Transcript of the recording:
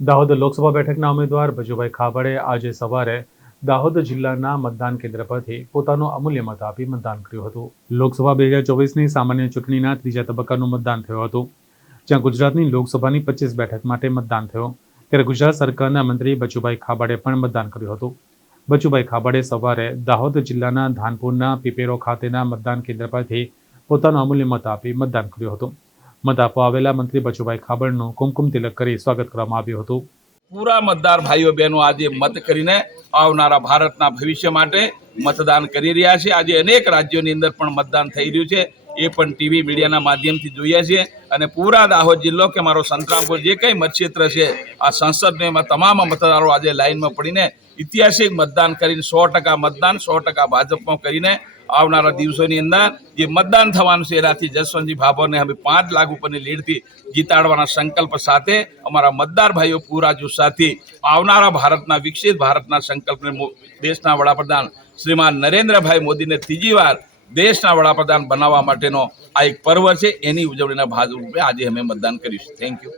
દાહોદ લોકસભા બેઠકના ઉમેદવાર ભજુભાઈ ખાબડે આજે સવારે દાહોદ જિલ્લાના મતદાન કેન્દ્ર પરથી પોતાનો અમૂલ્ય મત આપી મતદાન કર્યું હતું। લોકસભા 2024ની સામાન્ય ચૂંટણીના ત્રીજા તબક્કાનું મતદાન થયું હતું, જ્યાં ગુજરાતની લોકસભાની 25 બેઠક માટે મતદાન થયું, ત્યારે ગુજરાત સરકારના મંત્રી ભજુભાઈ ખાબડે પણ મતદાન કર્યું હતું। ભજુભાઈ ખાબડે સવારે દાહોદ જિલ્લાના ધાનપુરના પીપેરો ખાતેના મતદાન કેન્દ્ર પરથી પોતાનો અમૂલ્ય મત આપી મતદાન કર્યું હતું। મત આપવા આવેલા મંત્રી ભજુભાઈ ખાબડનું કુમકુમ તિલક કરી સ્વાગત કરવામાં આવ્યું હતું। पूरा मतदार भाईओ बहनों आज मत करीने आवनारा भारतना भविष्य माटे मतदान करी रह्या छे। आज अनेक राज्योनी अंदर पण मतदान थई रह्युं छे, ए पण टीवी मीडियाना माध्यमथी जोईए छीए अने पूरा दाहोद जिल्लो के मारो संतरामपुर जे कई मतक्षेत्र छे आ संसदने तमाम मतदारो आज लाइनमां पड़ीने ऐतिहासिक मतदान करीने 100% मतदान 100% भाजपमां करीने आवनारा दिवसोनी अंदर जे मतदान थवानुं छे एनाथी जसवंतजी भाभोरने हवे 5 लाख उपरनी लीडथी जीताडवाना संकल्प साथे अमारा मतदार भाईओ पूरा जुस्साथी आवनारा भारतना विकसित भारतना संकल्पने देशना वडाप्रधान श्रीमान नरेन्द्रभाई मोदीने तीजी वार देशना वडाप्रधान बनाववा माटेनो आ एक पर्व छे, एनी उजवણીના ભાગરૂપે આજે અમે મતદાન કર્યું છે। Thank you.